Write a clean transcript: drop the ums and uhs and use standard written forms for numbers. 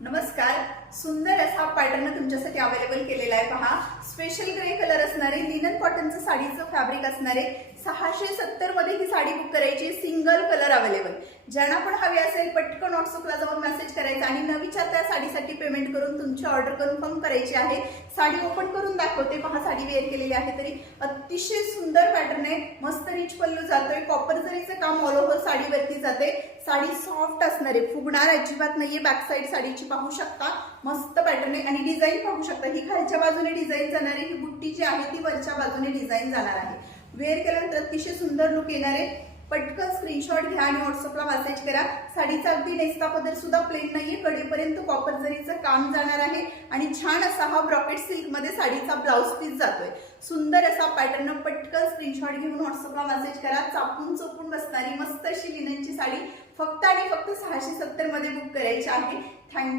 नमस्कार. सुंदर असा पॅटर्न तुमच्यासाठी अवेलेबल केलेला आहे. पहा, स्पेशल ग्रे कलर असणारे लिनन कॉटनचं साडीचं फॅब्रिक असणारे 670 मध्ये ही साडी बुक करायची. Single colour available. ज्यांना पण हवी असेल पटकन व्हॉट्सअपला जाऊन मेसेज करायचा आणि न विचारता साडीसाठी पेमेंट करून तुमची ऑर्डर कन्फर्म करायची आहे. साडी ओपन करून दाखवते. पहा, साडी वेअर केलेली आहे तरी अतिशय सुंदर पॅटर्न आहे. मस्त रिच पल्लू जातोय. कॉपर जरीचं काम ऑल ओव्हर साडीवरती जाते. साडी सॉफ्ट असणार आहे, फुगणार अजिबात नाहीये. बॅक साइड साडीची पाहू शकता, मस्त पॅटर्न आहे आणि डिझाईन पाहू शकता. ही खालच्या बाजूने डिझाईन जाणार आहे, ही बुट्टी जी आहे ती वरच्या बाजूने डिझाईन जाणार आहे. वेअर केल्यानंतर अतिशय सुंदर लुक येणार आहे. पटकन स्क्रीनशॉट घ्या आणि व्हॉट्सअपला मेसेज करा. साडीचा अगदी नेस्ता पदर सुद्धा प्लेन नाहीये, कडेपर्यंत कॉपर जरीचं काम जाणार आहे आणि छान असा हा ब्रॉकेट सिल्क मध्ये साडीचा ब्लाउज पीस जातोय. सुंदर असा पॅटर्न. पटकन स्क्रीनशॉट घेऊन व्हॉट्सअपला मेसेज करा. चापून चोपून बसणारी मस्त अशी लिननची साडी फक्त आणि फक्त 670 मध्ये बुक करायची आहे. थँक्यू.